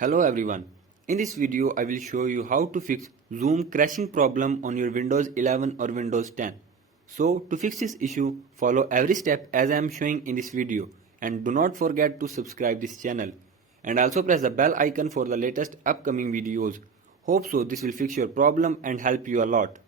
Hello everyone. In this video I will show you how to fix Zoom crashing problem on your Windows 11 or Windows 10. So to fix this issue, follow every step as I am showing in this video and do not forget to subscribe this channel and also press the bell icon for the latest upcoming videos. Hope so this will fix your problem and help you a lot.